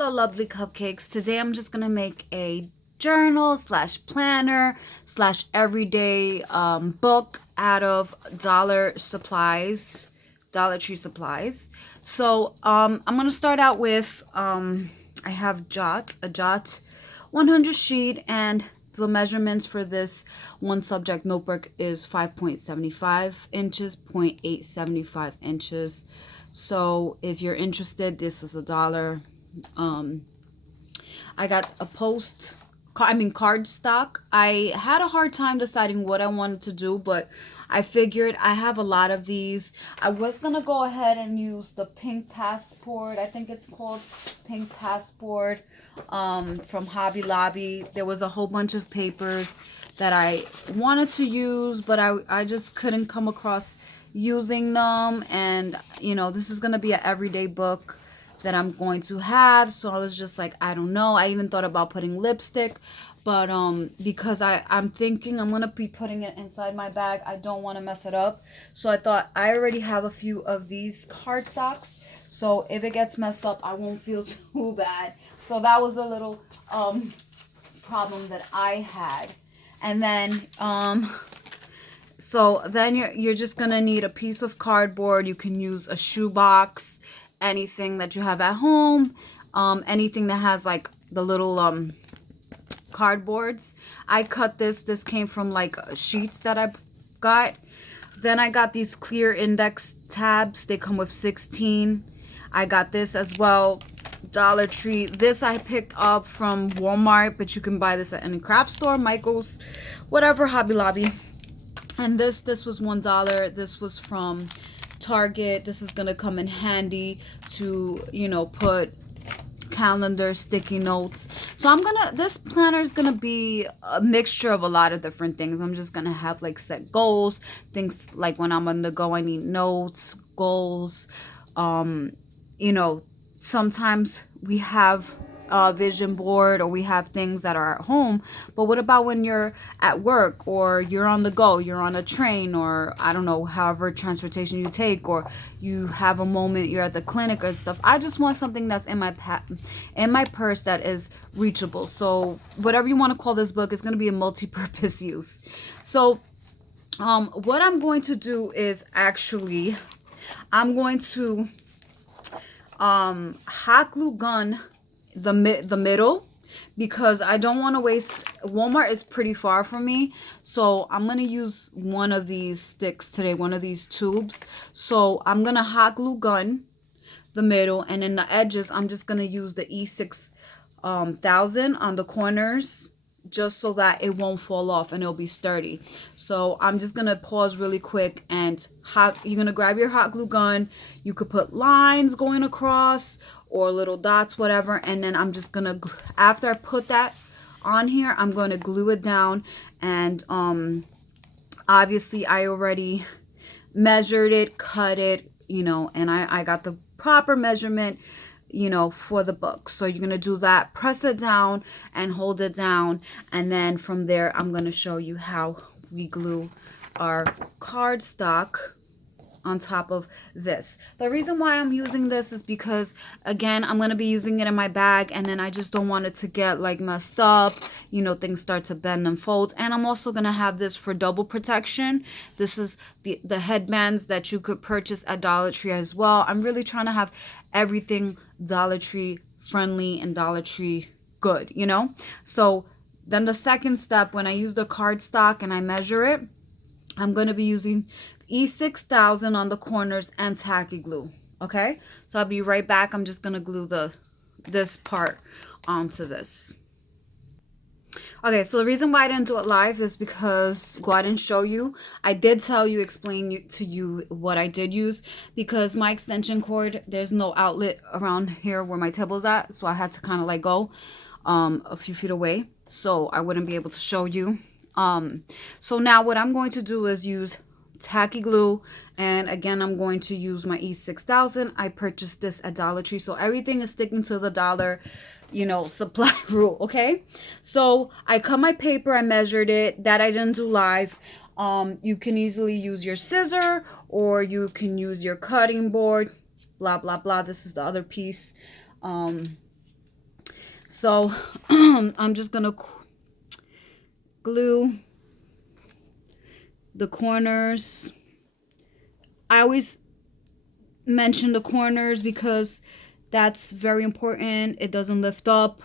Hello, lovely cupcakes. Today I'm just gonna make a journal slash planner slash everyday book out of Dollar Tree supplies. So I'm gonna start out with I have a Jot 100 sheet, and the measurements for this one subject notebook is 5.75 inches, 0.875 inches. So if you're interested, this is $1. I got a cardstock. I had a hard time deciding what I wanted to do, but I figured I have a lot of these. I was gonna go ahead and use the Pink Passport. I think it's called Pink Passport from Hobby Lobby. There was a whole bunch of papers that I wanted to use, but I just couldn't come across using them. And this is gonna be an everyday book that I'm going to have. So I was just like, I don't know. I even thought about putting lipstick, but because I'm thinking I'm gonna be putting it inside my bag, I don't want to mess it up. So I thought I already have a few of these cardstocks, so if it gets messed up, I won't feel too bad. So that was a little problem that I had. And then so then you're just gonna need a piece of cardboard. You can use a shoebox, anything that you have at home, anything that has like the little cardboards. I cut this came from like sheets that I got. Then I got these clear index tabs. They come with 16. I got this as well, Dollar Tree. This I picked up from Walmart, but you can buy this at any craft store, Michael's, whatever, Hobby Lobby. And this was $1. This was from Target. This is gonna come in handy to put calendar, sticky notes. So this planner is gonna be a mixture of a lot of different things. I'm just gonna have like set goals, things like when I'm on the go, I need notes, goals. Sometimes we have a vision board, or we have things that are at home, but what about when you're at work, or you're on the go, you're on a train, or I don't know, however transportation you take, or you have a moment, you're at the clinic or stuff. I just want something that's in my purse that is reachable. So whatever you want to call this book, is going to be a multi-purpose use. So what I'm going to do is actually I'm going to hot glue gun the middle, because I don't want to waste. Walmart is pretty far from me, so I'm gonna use one of these sticks today, one of these tubes. So I'm gonna hot glue gun the middle, and in the edges I'm just gonna use the E6000 on the corners, just so that it won't fall off and it'll be sturdy. So I'm just gonna pause really quick, and you're gonna grab your hot glue gun. You could put lines going across or little dots, whatever, and then I'm just gonna, after I put that on here, I'm going to glue it down. And obviously I already measured it, cut it, and I got the proper measurement for the book. So you're gonna do that, press it down and hold it down, and then from there I'm gonna show you how we glue our cardstock on top of this. The reason why I'm using this is because, again, I'm gonna be using it in my bag, and then I just don't want it to get like messed up, things start to bend and fold. And I'm also gonna have this for double protection. This is the headbands that you could purchase at Dollar Tree as well. I'm really trying to have everything Dollar Tree friendly and Dollar Tree good, So then the second step, when I use the cardstock and I measure it, I'm going to be using E6000 on the corners and Tacky Glue. Okay, so I'll be right back. I'm just going to glue this part onto this. Okay, so the reason why I didn't do it live is because, well, I didn't show you. I did explain to you what I did use, because my extension cord, there's no outlet around here where my table's at, so I had to kind of like go a few feet away, so I wouldn't be able to show you. So now what I'm going to do is use Tacky Glue, and again I'm going to use my E6000. I purchased this at Dollar Tree, so everything is sticking to the dollar supply rule. Okay, so I cut my paper, I measured it. That I didn't do live. You can easily use your scissor, or you can use your cutting board, blah blah blah. This is the other piece. So I'm just gonna glue the corners. I always mention the corners because that's very important. It doesn't lift up.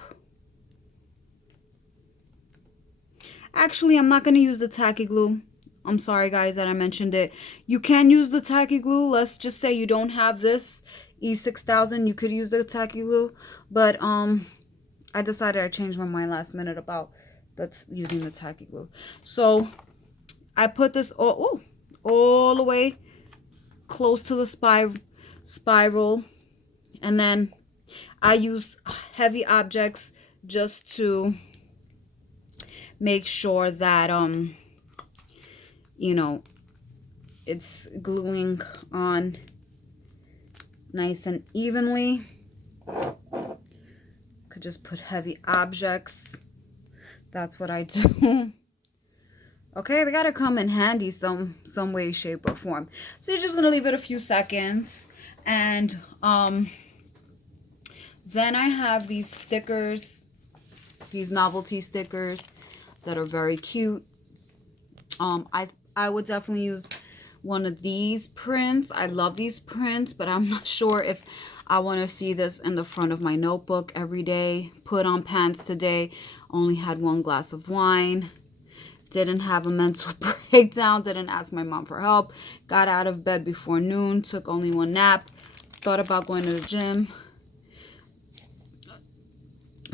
Actually, I'm not going to use the tacky glue. I'm sorry, guys, that I mentioned it. You can use the tacky glue. Let's just say you don't have this E6000. You could use the tacky glue. But I decided I changed my mind last minute about that's using the tacky glue. So I put this all the way close to the spiral. And then I use heavy objects just to make sure that you know, it's gluing on nice and evenly. Could just put heavy objects. That's what I do. Okay, they gotta come in handy some way, shape, or form. So you're just gonna leave it a few seconds, and then I have these stickers, these novelty stickers that are very cute. I would definitely use one of these prints. I love these prints, but I'm not sure if I want to see this in the front of my notebook every day. Put on pants today. Only had 1 glass of wine. Didn't have a mental breakdown. Didn't ask my mom for help. Got out of bed before noon. Took only 1 nap. Thought about going to the gym.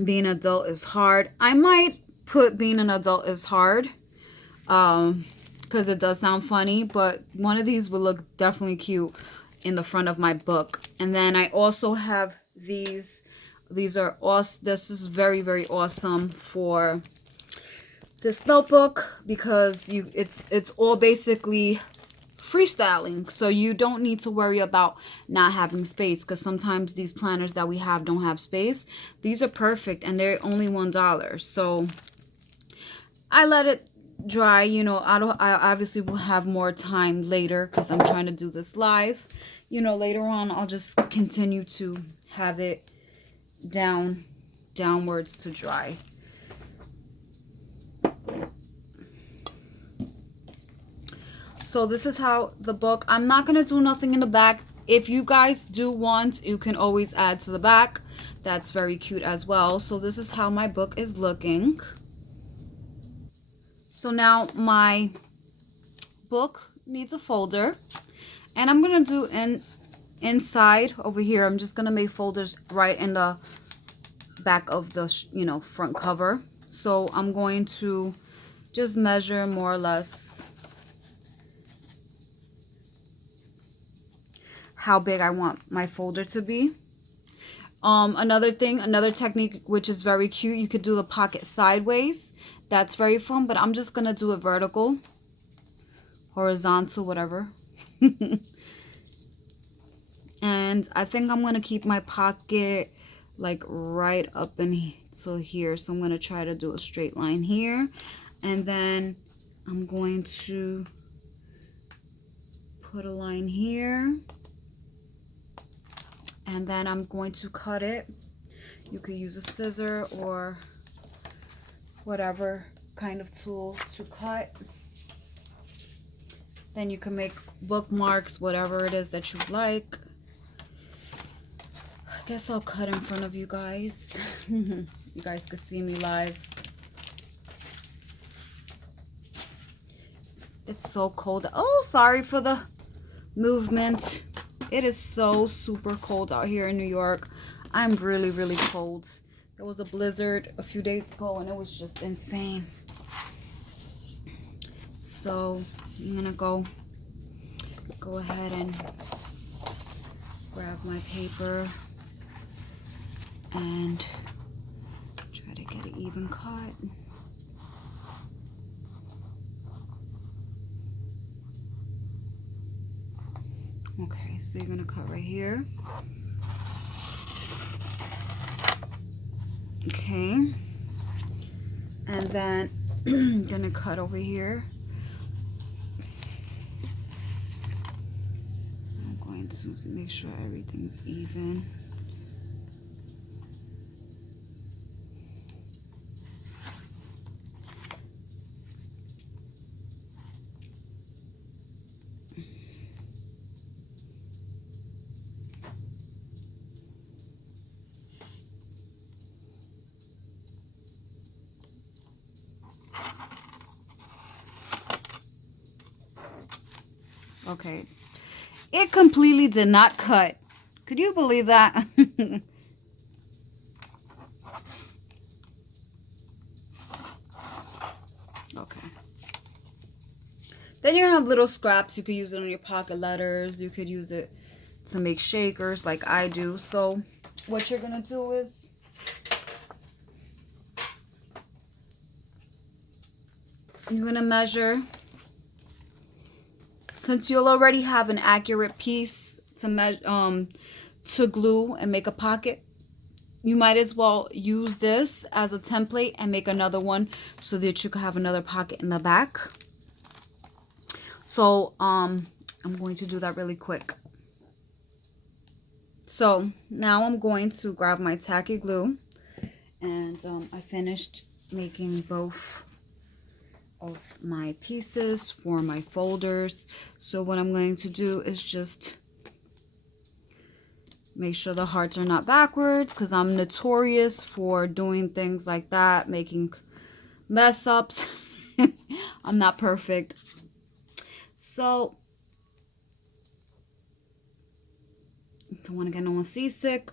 Being an adult is hard. I might put being an adult is hard. Because it does sound funny, but one of these would look definitely cute in the front of my book. And then I also have these are awesome. This is very, very awesome for this notebook because it's all basically freestyling, so you don't need to worry about not having space, because sometimes these planners that we have don't have space. These are perfect, and they're only $1. So I let it dry. You know, I obviously will have more time later because I'm trying to do this live. You know, later on I'll just continue to have it downwards to dry. So this is how the book, I'm not gonna do nothing in the back. If you guys do want, you can always add to the back. That's very cute as well. So this is how my book is looking. So now my book needs a folder, and I'm gonna do inside over here. I'm just gonna make folders right in the back of the front cover. So I'm going to just measure more or less how big I want my folder to be. Another technique which is very cute, you could do the pocket sideways. That's very fun, but I'm just gonna do it vertical, horizontal, whatever. And I think I'm gonna keep my pocket like right up in here. So I'm gonna try to do a straight line here, and then I'm going to put a line here, and then I'm going to cut it. You could use a scissor or whatever kind of tool to cut. Then you can make bookmarks, whatever it is that you like. I guess I'll cut in front of you guys. You guys can see me live. It's so cold. Oh, sorry for the movement. It is so super cold out here in New York. I'm really, really cold. There was a blizzard a few days ago and it was just insane. So I'm gonna go ahead and grab my paper and try to get an even cut. Okay, so you're gonna cut right here. Okay, and then I'm gonna cut over here. I'm going to make sure everything's even. Okay. It completely did not cut. Could you believe that? Okay. Then you have little scraps. You could use it on your pocket letters. You could use it to make shakers like I do. So what you're going to do is you're going to measure. Since you'll already have an accurate piece to glue and make a pocket, you might as well use this as a template and make another one so that you can have another pocket in the back. So I'm going to do that really quick. So now I'm going to grab my tacky glue, and I finished making both of my pieces for my folders. So what I'm going to do is just make sure the hearts are not backwards, because I'm notorious for doing things like that, making mess ups. I'm not perfect. So don't want to get no one seasick.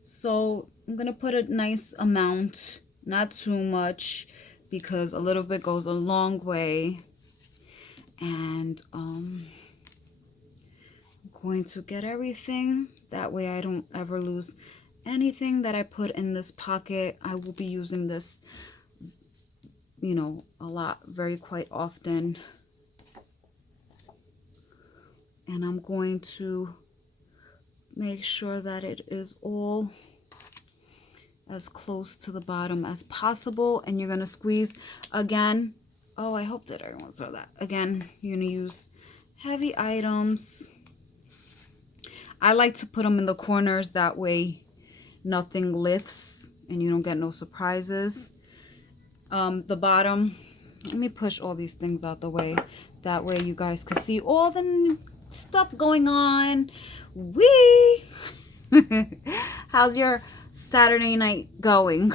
So I'm gonna put a nice amount, not too much, because a little bit goes a long way. And I'm going to get everything, that way I don't ever lose anything that I put in this pocket. I will be using this, you know, a lot, quite often. And I'm going to make sure that it is all as close to the bottom as possible. And you're going to squeeze again. Oh, I hope that everyone saw that. Again, you're going to use heavy items. I like to put them in the corners, that way nothing lifts and you don't get no surprises. The bottom, let me push all these things out the way, that way you guys can see all the stuff going on. Wee! How's your Saturday night going?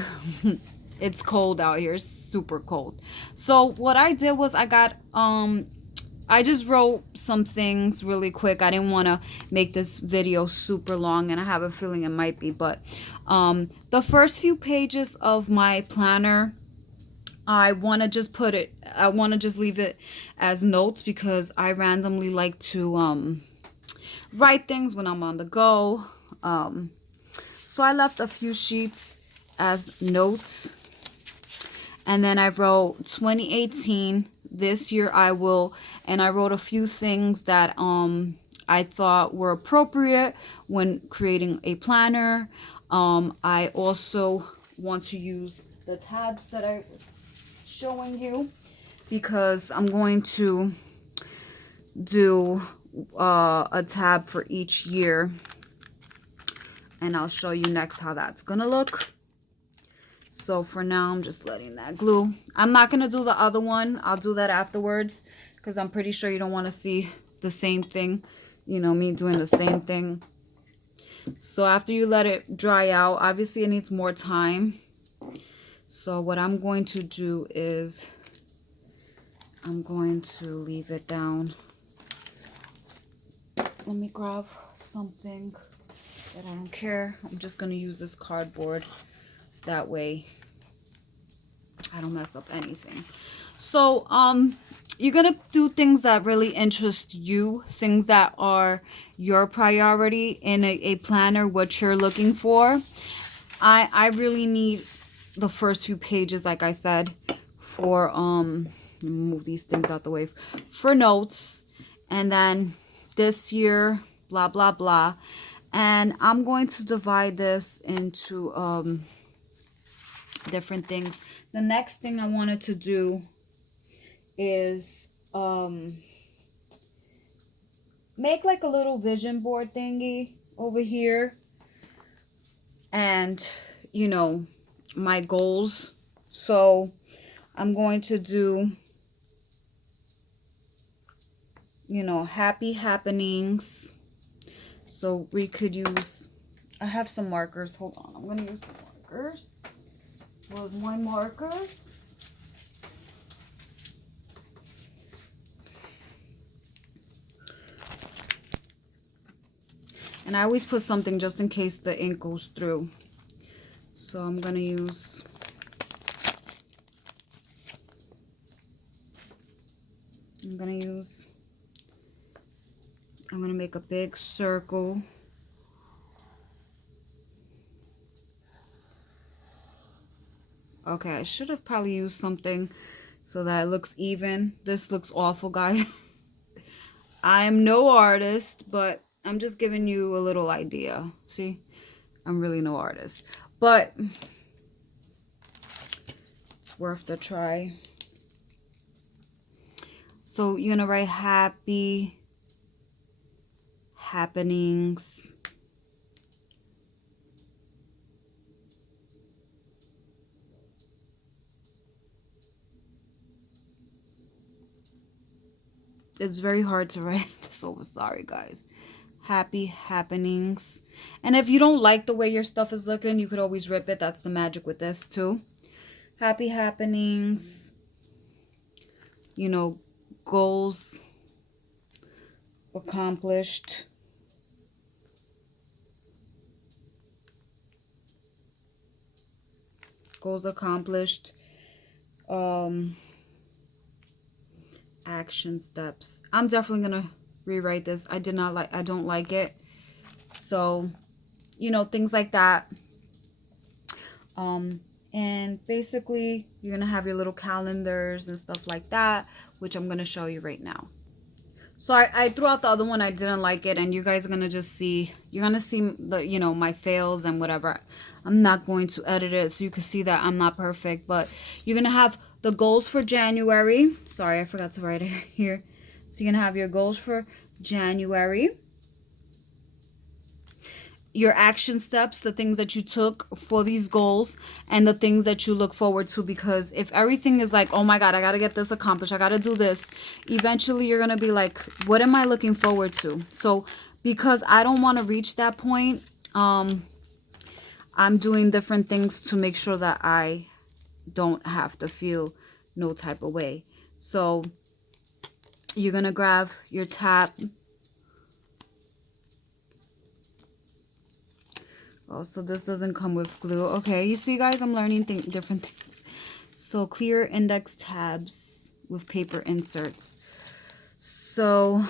It's cold out here, it's super cold. So what I did was I just wrote some things really quick. I didn't want to make this video super long, and I have a feeling it might be, but the first few pages of my planner, I want to just leave it as notes, because I randomly like to write things when I'm on the go. So I left a few sheets as notes, and then I wrote 2018. This year I will, and I wrote a few things that I thought were appropriate when creating a planner. I also want to use the tabs that I was showing you, because I'm going to do a tab for each year, and I'll show you next how that's gonna look. So for now, I'm just letting that glue. I'm not gonna do the other one. I'll do that afterwards, because I'm pretty sure you don't want to see the same thing, you know, me doing the same thing. So after you let it dry out, obviously it needs more time. So what I'm going to do is I'm going to leave it down. Let me grab something that I don't care. I'm just going to use this cardboard. That way I don't mess up anything. So you're going to do things that really interest you, things that are your priority in a planner, what you're looking for. I really need the first few pages, like I said, for let me move these things out the way, for notes. And then this year, blah blah blah. And I'm going to divide this into different things. The next thing I wanted to do is make like a little vision board thingy over here, and you know, my goals. So I'm going to do, you know, happy happenings. So we could use, I have some markers. Hold on, I'm going to use some markers. Was my markers. And I always put something just in case the ink goes through. So I'm going to use... I'm going to make a big circle. Okay, I should have probably used something so that it looks even. This looks awful, guys. I am no artist, but I'm just giving you a little idea. See, I'm really no artist, but it's worth the try. So you're gonna write happy happenings. It's very hard to write, so sorry, guys. Happy happenings. And if you don't like the way your stuff is looking, you could always rip it. That's the magic with this too. Happy happenings. You know, goals accomplished. Goals accomplished. Action steps. I'm definitely gonna rewrite this. I don't like it. So, you know, things like that. And basically you're gonna have your little calendars and stuff like that, which I'm gonna show you right now. So I threw out the other one. I didn't like it, and you guys are gonna just see, you're gonna see the, you know, my fails and whatever. I'm not going to edit it so you can see that I'm not perfect, but you're gonna have the goals for January. Sorry, I forgot to write it here. So you're gonna have your goals for January, your action steps, the things that you took for these goals, and the things that you look forward to. Because if everything is like, oh my God, I gotta get this accomplished, I gotta do this, eventually you're gonna be like, what am I looking forward to? So because I don't want to reach that point, I'm doing different things to make sure that I don't have to feel no type of way. So you're gonna grab your tap. Oh, so this doesn't come with glue. Okay, you see, guys, I'm learning different things. So clear index tabs with paper inserts. So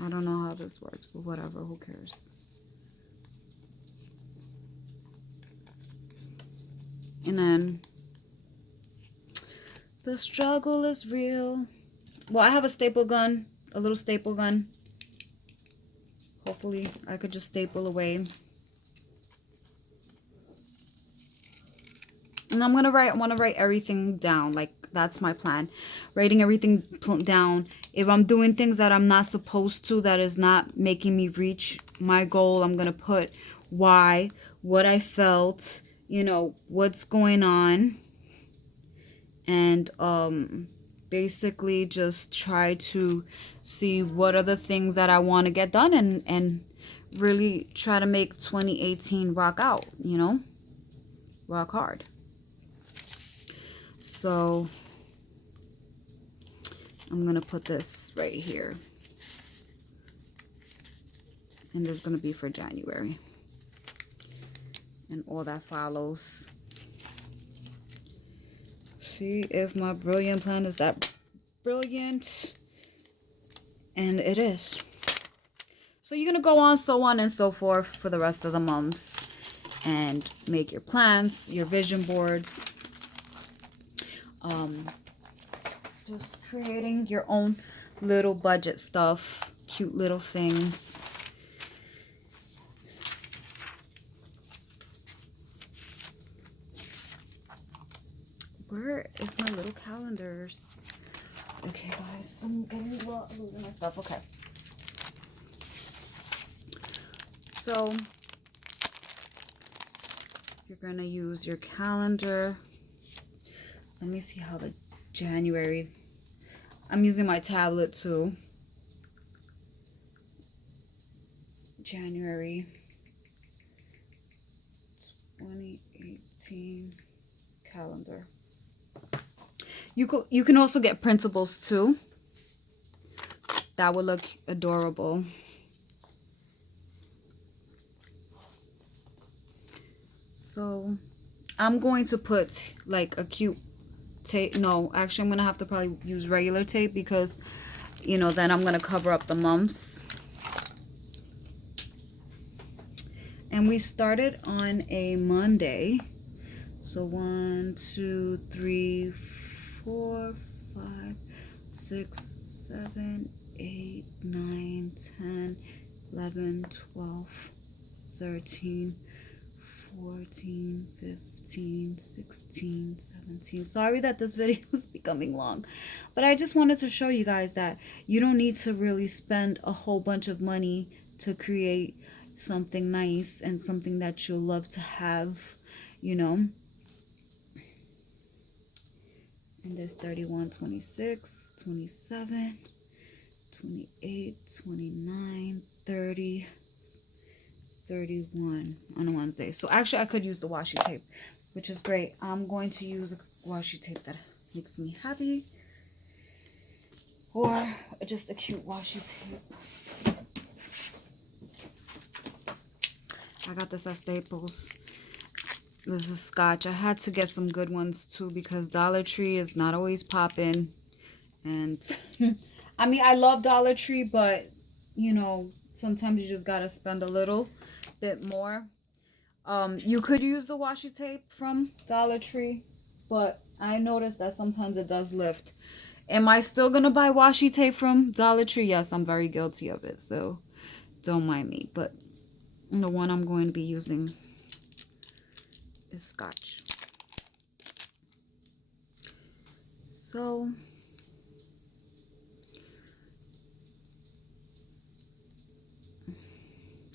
I don't know how this works, but whatever, who cares? And then the struggle is real. Well, I have a staple gun, a little staple gun. Hopefully I could just staple away. And I'm gonna want to write everything down. Like, that's my plan. Writing everything down. If I'm doing things that I'm not supposed to, that is not making me reach my goal, I'm gonna put why, what I felt, you know, what's going on. And basically just try to see what are the things that I want to get done, and really try to make 2018 rock out, you know, rock hard. So I'm gonna put this right here, and this is gonna be for January and all that follows. See if my brilliant plan is that brilliant, and it is. So you're gonna go on and so forth for the rest of the months and make your plans, your vision boards, just creating your own little budget stuff, cute little things. Where is my little calendars? Okay, guys, I'm losing my stuff. Okay. So you're gonna use your calendar. Let me see how the January. I'm using my tablet too. January 2018 calendar. You can also get printables too. That would look adorable. So I'm going to put like a cute tape. No, actually I'm going to have to probably use regular tape because, you know, then I'm going to cover up the mumps. And we started on a Monday. So 1, 2, 3, 4, 5, 6, 7, 8, 9, 10, 11, 12, 13, 14, 15, 16, 17. Sorry that this video is becoming long, but I just wanted to show you guys that you don't need to really spend a whole bunch of money to create something nice and something that you'll love to have, you know. And there's 31, 26, 27, 28, 29, 30, 31 on a Wednesday. So actually I could use the washi tape, which is great. I'm going to use a washi tape that makes me happy, or just a cute washi tape. I got this at Staples. This is Scotch. I had to get some good ones too because Dollar Tree is not always popping. And I mean, I love Dollar Tree, but you know, sometimes you just gotta spend a little bit more. You could use the washi tape from Dollar Tree, but I noticed that sometimes it does lift. Am I still gonna buy washi tape from Dollar Tree? Yes, I'm very guilty of it, so don't mind me. But the one I'm going to be using is Scotch. So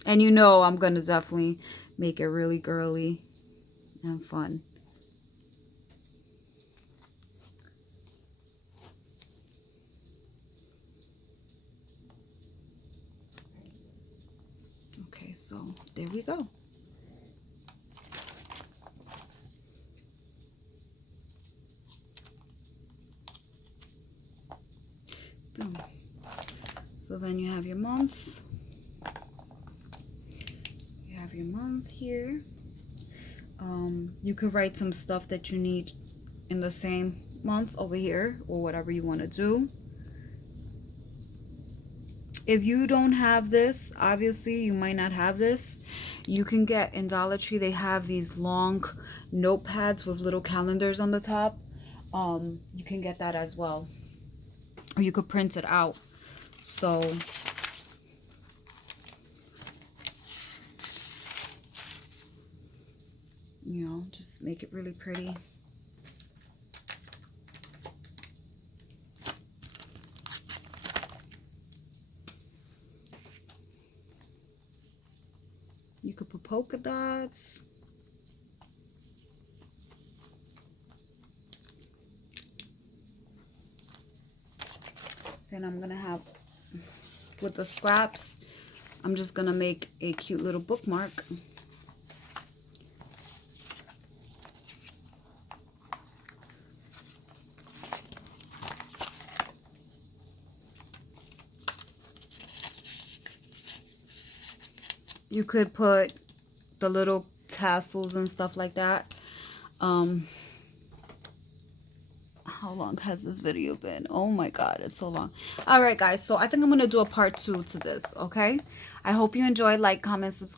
and you know I'm gonna definitely make it really girly and fun. Okay, so there we go. Boom. So then you have your month. You have your month here. You could write some stuff that you need in the same month over here, or whatever you want to do. If you don't have this, obviously you might not have this. You can get in Dollar Tree, they have these long notepads with little calendars on the top. You can get that as well, or you could print it out. So you know, just make it really pretty. You could put polka dots. Then I'm gonna have, with the scraps, I'm just gonna make a cute little bookmark. You could put the little tassels and stuff like that. How long has this video been? Oh my god, it's so long. All right, guys, so I think I'm gonna do a part 2 to this. Okay, I hope you enjoyed. Like, comment, subscribe.